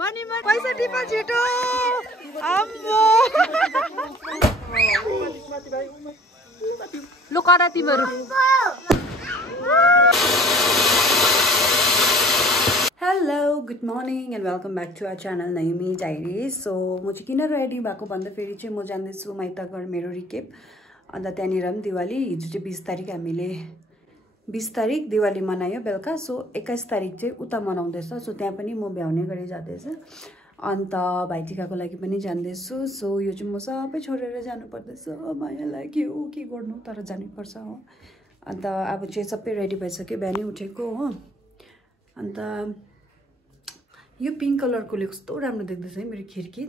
पैसा टिपा छिटो अम्मो लु करा तिमीहरू hello good morning and welcome back to our channel Nayumi diaries so म चाहिँ किन रेडी भएको भन्दाखेरि चाहिँ म जाँदैछु माइतघर मेरो रिकेप अन्त त्यहाँनिर पनि दिवाली हिजो चाहिँ 20 तारिक हामीले 20 तारिक दिवाली मनायो बेलुका सो 21 तारिक चाहिँ उता मनाउँदैछ सो त्यहाँ पनि म भ्याउने गरी जाँदैछ अन्त भाइटिकाको लागि पनि जाँदैछु सो यो चाहिँ म सबै छोडेर जानु पर्दैछ माया लाग्यो के गर्नु तर जानैपर्छ हो अन्त अब चाहिँ सबै रेडी भइसक्यो बिहानै उठेको हो अन्त यो पिङ्क कलरकोले कस्तो राम्रो देख्दैछ है मेरो खिड्की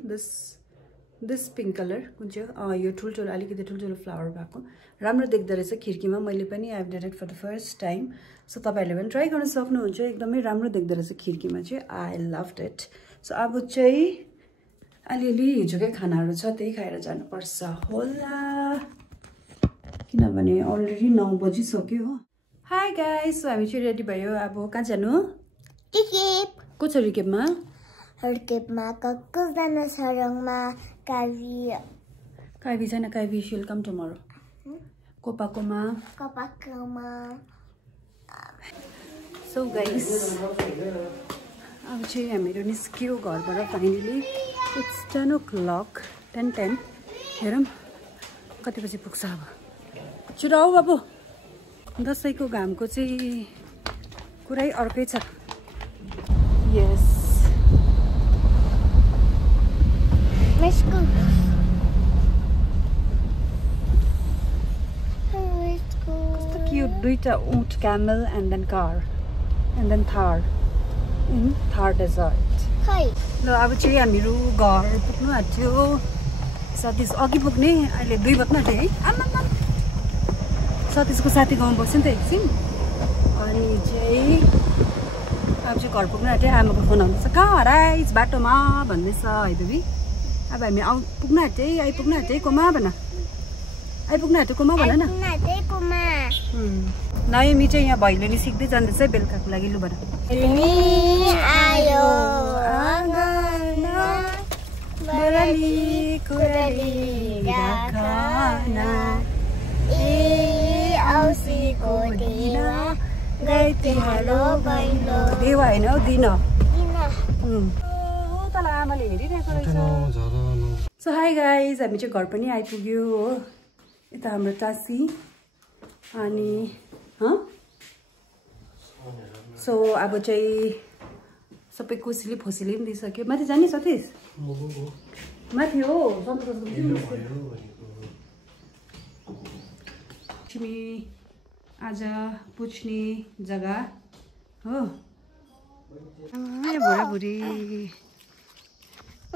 दिस पिङ्क कलर कुन चाहिँ यो ठुल्ठुलो अलिकति ठुल्ठुलो फ्लावर भएको राम्रो देख्दो रहेछ खिड्कीमा मैले पनि I did it for the first time so तपाईँहरूले पनि ट्राई गर्न सक्नुहुन्छ एकदमै राम्रो देख्दो रहेछ खिड्कीमा चाहिँ आई लभड इट सो अब चाहिँ अलिअलि हिजोकै खानाहरू छ त्यही खाएर जानुपर्छ होला किनभने अलरेडी 9 बजिसक्यो हो हाई गाइस सो हामी चाहिँ रेडी भयो अब कहाँ जानु रिकेप को छ रिकेपमा कक्कुजना सरङमा काइवी छैन काइवी शिल कम टुमरो कोपाकोमा सो गाइस अब चाहिँ हामीहरू निस्क्यो घरबाट फाइनली इट्स 10 o'clock 10 हेरौँ कति बजी पुग्छ अब छिटो आऊ बाबु दसैँको घामको चाहिँ कुरै अर्कै छ यस कस्तो क्युट दुईटा ऊँट camel and then car and then Thar in Thar desert ल अब चाहिँ हामीहरू घर पुग्नु आँट्यो सतीश अघि पुग्ने अहिले 2 बज्न आँट्यो है आमा सतीशको साथी गाउँ बस्यो नि त एकछिन अनि चाहिँ अब चाहिँ घर पुग्नु आँट्यो आमाको फोन आउँदैछ कहाँ हराइस बाटोमा भन्दैछ है बेबी अब हामी पुग्नु आँट्यो है आइपुग्नु आँट्यो है कोमा भन आइपुग्नु आँट्यो कोमा भन न नयमी चाहिँ यहाँ भैलेनी सिक्दै जाँदैछ बेलुकाको लागि लु भन देवा होइन हौ दिन तल आमाले हेरिरहेको रहेछ सो हाई गाइज हामी चाहिँ घर पनि आइपुग्यो हो यता हाम्रो टासी अनि सो अब चाहिँ सबै कोसिली फोसिली पनि दिइसक्यो माथि जाने सतीश माथि हो तिमी आज पुज्ने जग्गा हो बुढाबुढी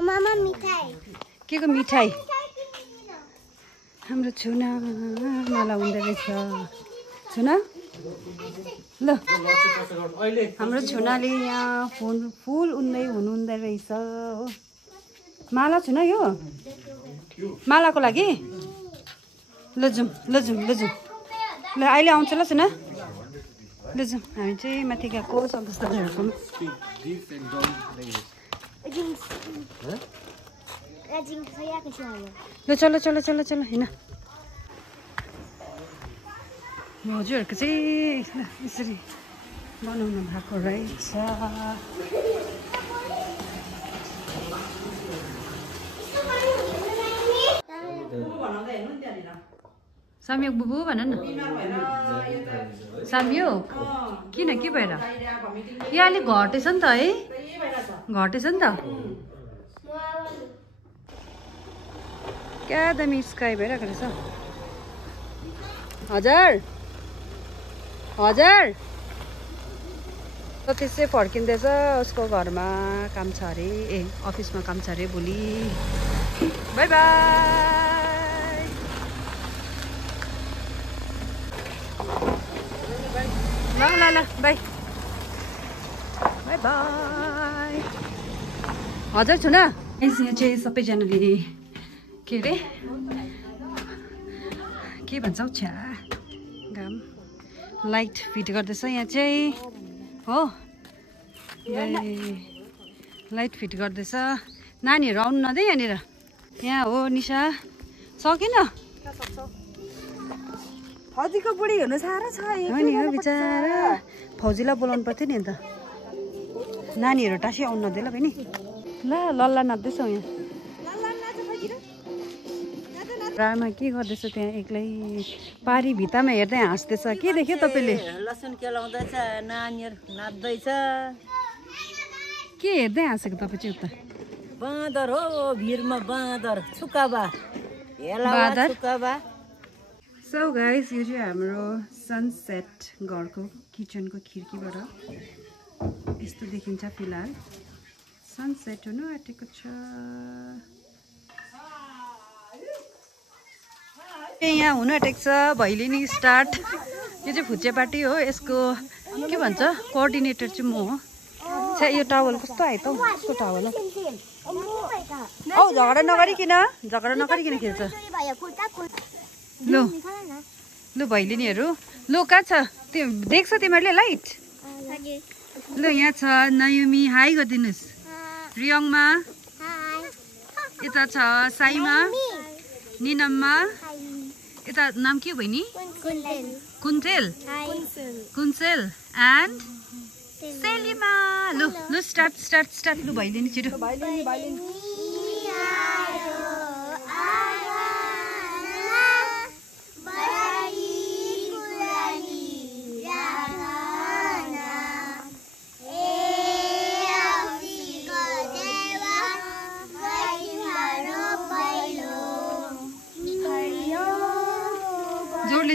मामा मिठाई के को मिठाई हाम्रो छुना माला हुँदो रहेछ छुना ल हाम्रो छुनाले यहाँ फुल उन्दै हुनुहुँदो रहेछ हो माला छुना यो मालाको लागि ल जाउँ ल अहिले आउँछ ल छुना ल जाउँ हामी चाहिँ माथि गएको सन्तोष दाजुहरूकोमा ल चलो होइन हजुरहरूको चाहिँ यसरी बनाउनु भएको रहेछ सामयोग बुबु भन न सामयोग किन के भएर यो अलिक घटेछ नि त है घटेछ नि त क्या दामी स्काई भइरहेको रहेछ हजुर त्यसै फर्किँदैछ उसको घरमा काम छ अरे अफिसमा काम छ अरे भोलि बाई बाई ल बाई बाई बाई हजुर छु न यहाँ चाहिँ सबैजनाले के अरे के भन्छ हौ छ्या घाम लाइट फिट गर्दैछ यहाँ चाहिँ हो लाइट फिट गर्दैछ नानीहरू आउनु नदे यहाँनिर यहाँ हो निशा सकिन फौजीको बुढी हुनु साह्रो छ नि हो बिचारा फौजीलाई बोलाउनु पर्थ्यो नि अन्त नानीहरू टाँसी आउनु नदे ल बहिनी ल लल्ला नाच्दैछौ यहाँ रामा के गर्दैछ त्यहाँ एक्लै पारी भित्तामा हेर्दै हाँस्दैछ के देख्यो तपाईँले लसुन केलाउँदैछ नानीहरू नाच्दैछ के हेर्दै हाँसेको तपाईँ चाहिँ उता बाँदर हो भिरमा बाँदर छुकाबा बाँदर छुकाबा सो गाइस यो चाहिँ हाम्रो सनसेट घरको किचनको खिड्कीबाट यस्तो देखिन्छ फिलहाल सनसेट हुनु आँटेको छ यहाँ हुनु आँटेको छ भैलिनी स्टार्ट यो चाहिँ फुच्चे पार्टी हो यसको के भन्छ कोअर्डिनेटर चाहिँ म हो छ्या यो टावल कस्तो आयो त कस्तो टावल औ झगडा नगरिकन खेल्छ लु लु भैलिनीहरू लु कहाँ छ त्यो देख्छ तिमीहरूले लाइट लु यहाँ छ नयुमी हाई गरिदिनुहोस् रियङमा यता छ साइमा निनममा यता नाम के हो बहिनी कुन्सेल एन्ड सेलिमा लु लु स्टार्ट लु भैलिनी छिटो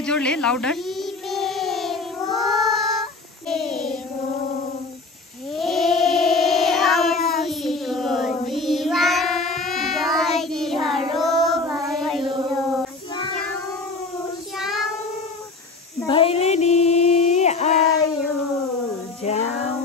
जोडले लाउडर भैलिनी आयो जाऊ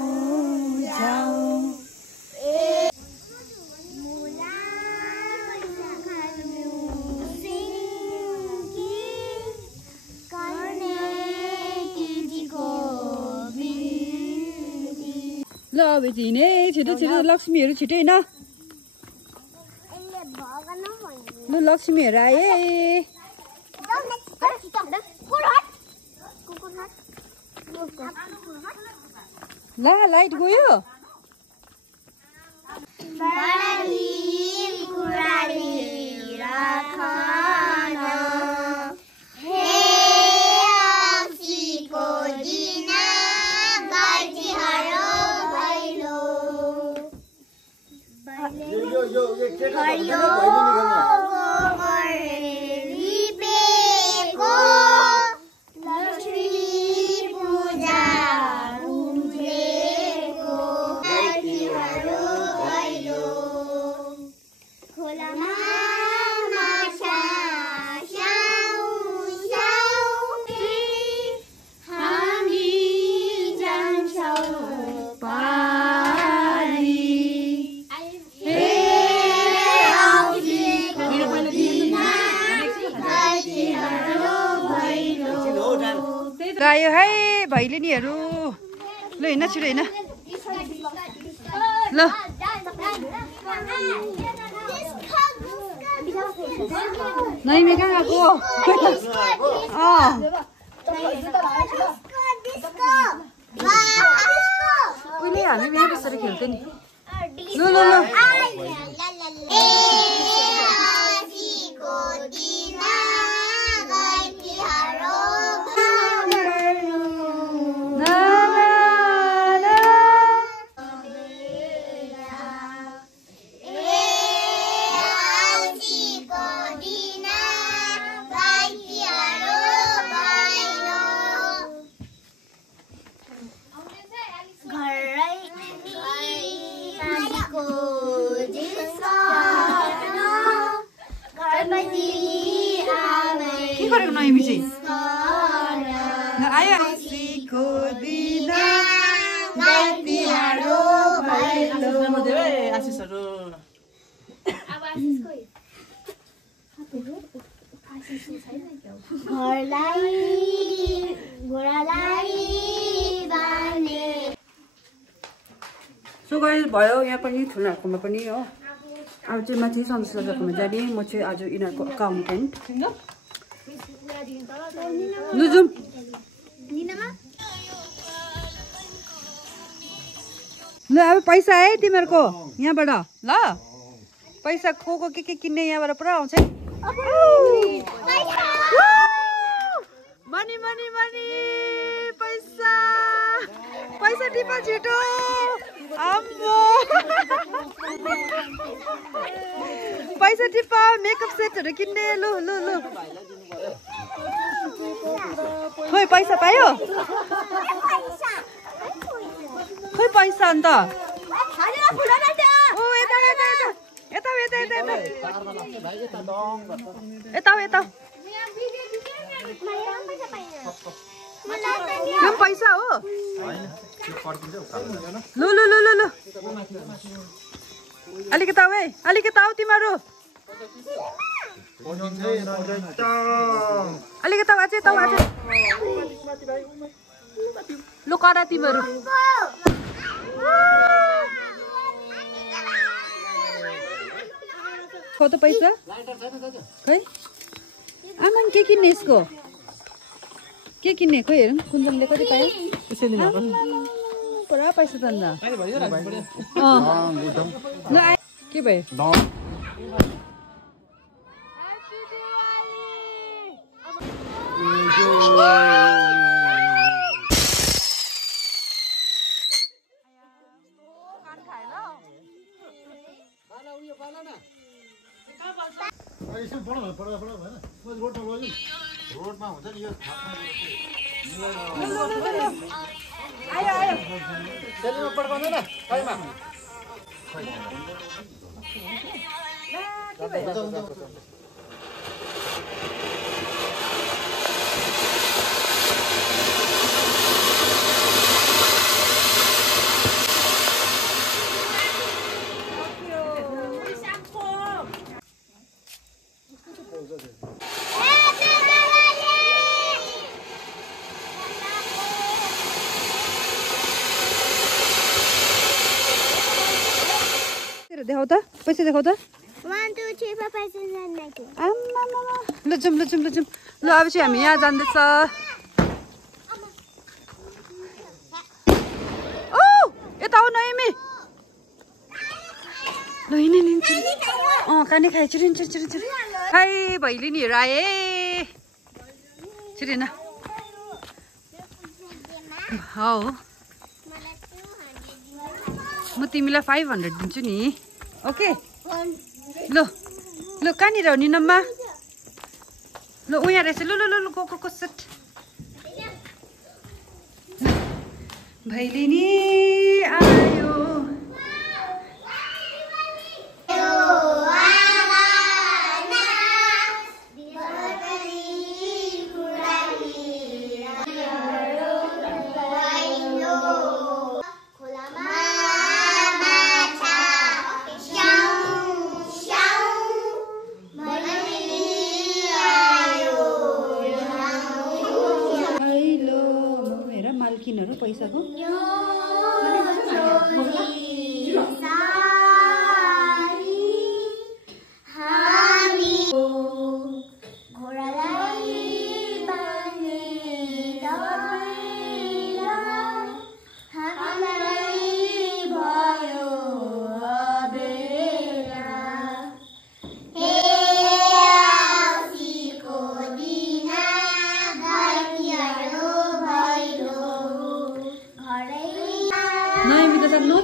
ल अब हिँडे छिटो लक्ष्मीहरू छिटो हिँड ल लक्ष्मीहरू आए ल लाइट गयो गायो है भैलिनीहरू ल हिँड छिटो हिँड ल नैमी कहाँ गएको उहिले हामी यहाँ त्यसरी खेल्थ्यो नि ल ल ल के गरेको नैमी चाहिँ आयो आशिषहरू सो गाइस भयो यहाँ पनि ठुलाहरूकोमा पनि हो अब चाहिँ माथि सन्तोष दाजुकोमा जाने म चाहिँ आज यिनीहरूको अकाउन्टेन्ट लु जाउँ ल अब पैसा है तिमीहरूको यहाँबाट ल पैसा को के किन्ने यहाँबाट पुरा आउँछ मनी मनी मनी पैसा पैसा टिपा छिटो अम्बो पैसा टिपा मेकअप सेटहरू किन्ने लु लु लु खोइ पैसा पायो खोइ पैसा अन्त ओ यता यता यता यता यता यता यता यो पैसा हो लु लु लु लु लु अलिकति आऊ है अलिकति आऊ तिमीहरू अलिकति आऊ अझै ताऊ अझै लु करा तिमीहरू खो त पैसा खै आमान के किन्ने यसको के किन्ने खोइ हेरौँ कुन्दनले कति पायो पुरा पैसा त अन्त ल के भयो रोडमा हुन्छ नि यो आयो आयो सेलीमा पड्काउँदैन खैमा देखाऊ त पैसा देखाऊ त 1 2 3 4 5 6 7 8 आम्मा ल जाउँ ल जाउँ ल जाउँ ल अब चाहिँ हामी यहाँ जाँदैछ ओ यता आऊ नयमी ल हिँड्ने लिन्छ काने खाइ छिरिन छिरिन छिरिन खाइ भैलिनीहरू आए छिरिन हौ म तिमीलाई 500 दिन्छु नि ओके ल ल कहाँनिर हो नि नम्मा ल उहाँ रहेछ ल ल ल को सेट भैलिनी आयो मालकिनहरु पैसाको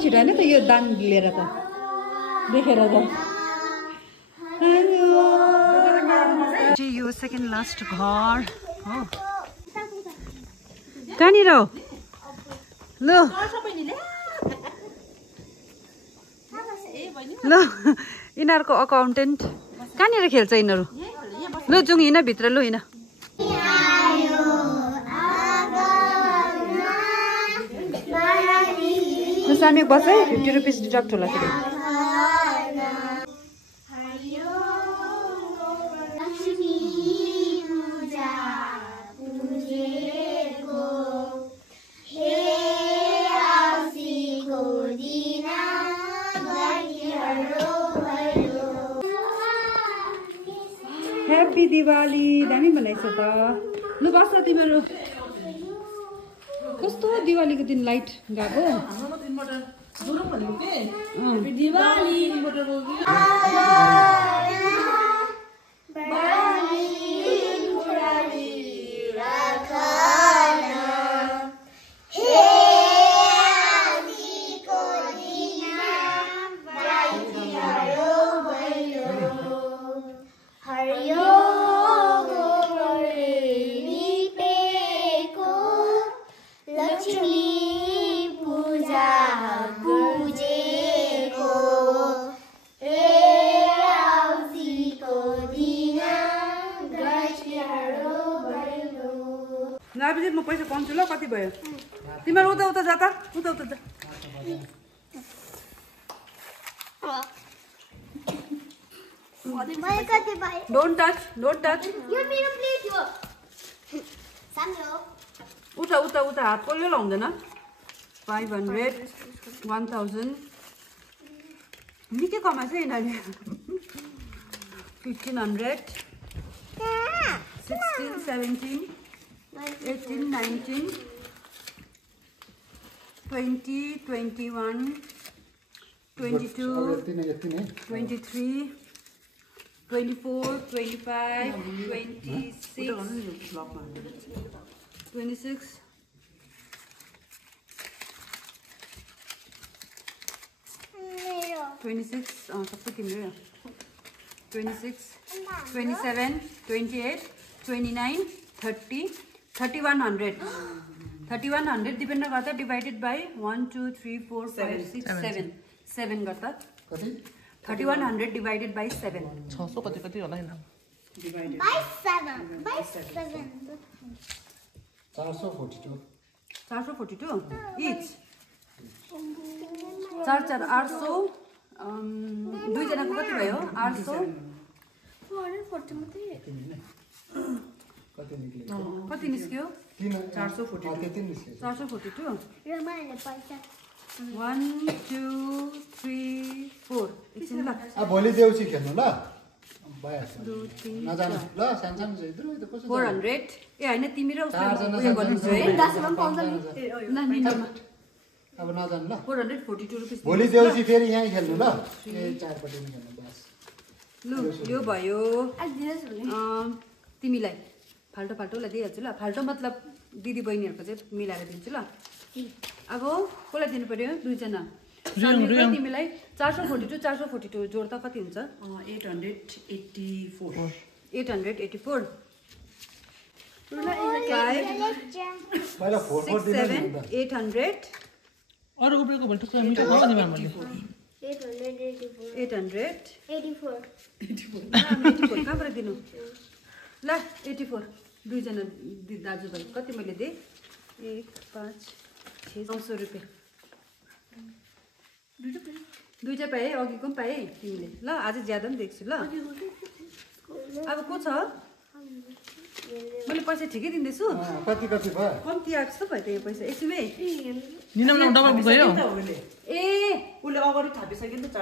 छिटो हैन त यो दान लिएर त देखेर त यो सेकेन्ड लास्ट घर हो कहाँनिर हो ल ल यिनीहरूको अकाउन्टेन्ट कहाँनिर खेल्छ यिनीहरू ल जाउँ हिँड भित्र ल हिँड सामी बस है 50 रुपिस डिडक्ट होला फेरि हे ह्याप्पी दिवाली दामी बनाइछ त लु बस तिम्रो कस्तो दिवालीको दिन लाइट गएको म पैसा पाउँछु ल कति भयो तिमीहरू उता उता जा त उता उता जा डोन्ट टच यो मेरो प्लेट हो सानो उता उता उता हात कसले लाउँदैन 500 1000 निकै कमाएछ यिनीहरूले 1500 16 17 18 19 20 21 22 23 24 25 26 26 सबै तिम्रो 26 27 28 29 30 3100 डिपेन्ड गर्दा डिभाइडेड बाई 1 2 3 4 5 6 7 7 गर्दा 3100 डिभाइडेड बाई 7 600 कति होला हैन डिभाइडेड 442 इच 4 4 800 दुई जनाको कति भयो 800 440 मात्रै कति निस्क्यो 442 रमाइलो पैसा 1 2 3 4 एकछिन ल भोलि देउसी खेल्नु ल नजानु ल सानसानो चाहिँ इत्रु त कसो 400 ए हैन तिमी र उसले उयो गर्नुहुन्छ है ल मिनिटमा अब नजानु ल 442 रुपैयाँ भोलि देउसी फेरि यहीँ खेल्नु ल ए चारपट्टि नि खेल्नु बस लु यो भयो तिमीलाई फाल्टो फाल्टोलाई दिइहाल्छु ल फाल्टो मतलब दिदी बहिनीहरूको चाहिँ मिलाएर दिन्छु ल अब कसलाई दिनु पर्यो दुईजना तिमीलाई 442 442 जोड्दा कति हुन्छ 884 पहिला 4 दिनु 800 अरु उपरेको भन्छ त मिठो खाऊ नि मैले 84 कहाँबाट दिनु ल 84 दुईजना दाजुभाइ कति मैले दिएँ 1 5 6 900 रुपियाँ दुईटा पाएँ अघिको पनि पाएँ तिमीले ल आज ज्यादा पनि देख्छु ल अब को छ मैले पैसा ठिकै दिँदैछु कति भयो कम्ती आएको जस्तो भयो त यो पैसा एकछिन है निनामले डबल गयो ए उसले अगाडि थापिसक्यो नि त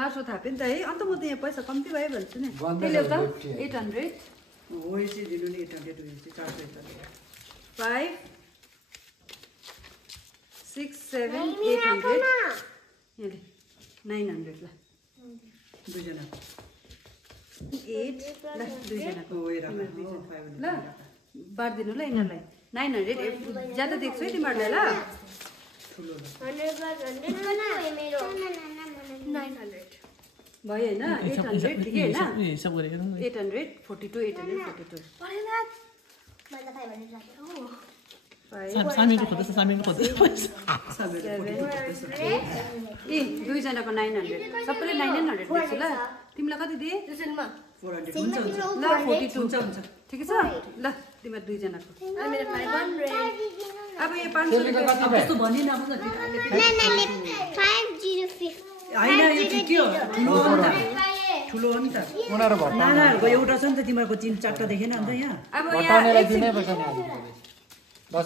400 थाप्यो नि त है अन्त म त यहाँ पैसा कम्ती भयो भन्छु नि त्यसले त 800 ओएसी दिनु नि 800 ओएसी 400 5 6 7 800 यले 900 ल दुईजना 8 ल दुईजनाको ल बाँडिदिनु ल यिनीहरूलाई 900 ज्यादा देख्छु है तिमीहरूलाई ल भयो होइन 800 ठिकै होइन 842 सामीको खोज्दैछ ए दुईजनाको 900 सबैले 900 देख्छु ल तिमीलाई कति दिए 400 ल 42 हुन्छ ठिकै छ ल तिमीहरू दुईजनाको अब यो 500 रुपियाँ कस्तो भनि न हैन यो ठिकै हो ठुलो हो नि त उनीहरु भट्टाउने नानाहरुको एउटा छ नि त तिमीहरुको 3-4टा देखेन अन्त यहाँ अब भट्टाउनेलाई दिनै पर्छ नि आज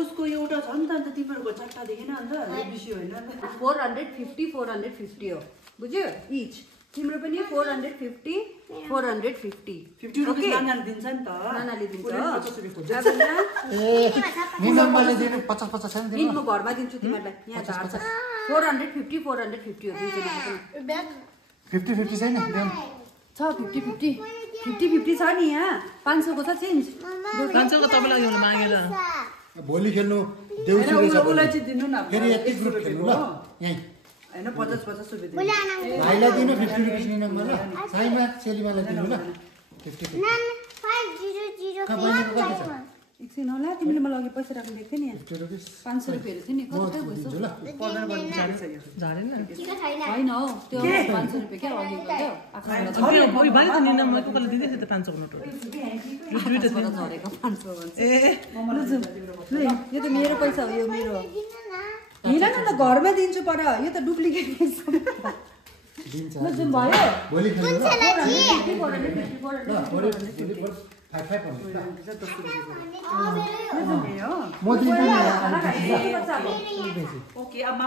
उसको एउटा छ नि त अन्त तिमीहरुको 4टा देखेन अन्त बेसी होइन 450 हो बुझ्यो इच तिम्रो पनि 450 450 50 रुपियाँ नानाले दिन्छ नि त नानाले दिन्छ पुरै 50 रुपियाँ खोज्छ अब ए निनम्माले दिने 50 छैन दिन म घरमा दिन्छु तिमीलाई यहाँ झार छ 450 450 हो दुईजनाको पनि 50 छैन छ 50 छ नि यहाँ 500 को छ चेन्ज 500 को तपाईँलाई यो मागेर भोलि खेल्नु देउसी रहेछ उसलाई चाहिँ दिनु न फेरि यति ग्रुप खेल्नु ल यही हैन 50 रुपियाँ दिनु भाइलाई दिनु 50 रुपियाँ निनम्मा ल साइमा सेलिमालाई दिनु ल 50 कहाँको कति छ एकछिन होला तिमीले मलाई अघि पैसा राख्नु दिएको थियो नि यहाँ 50 रुपियाँ 500 रुपियाँहरू थियो नि कति भएछ दिन्छु ल पर्दैन गर्नु जाने छ यो झारेन होइन हौ त्यो 500 रुपियाँ क्या अघि क्या आफूबाट ओइ बाले त निनमा कोले दिँदैछ त 500 को नोट झरेको 500 भन्छ ए ल यो त मेरो पैसा हो यो मेरो हिँड न त घरमा दिन्छु पर यो त डुप्लिकेट पैसा दिन्छ ल जुन भयो भोलि खेल्नु ल 450 ल भोलि 5 भन्नु ल म दिन्छु नि ओके अब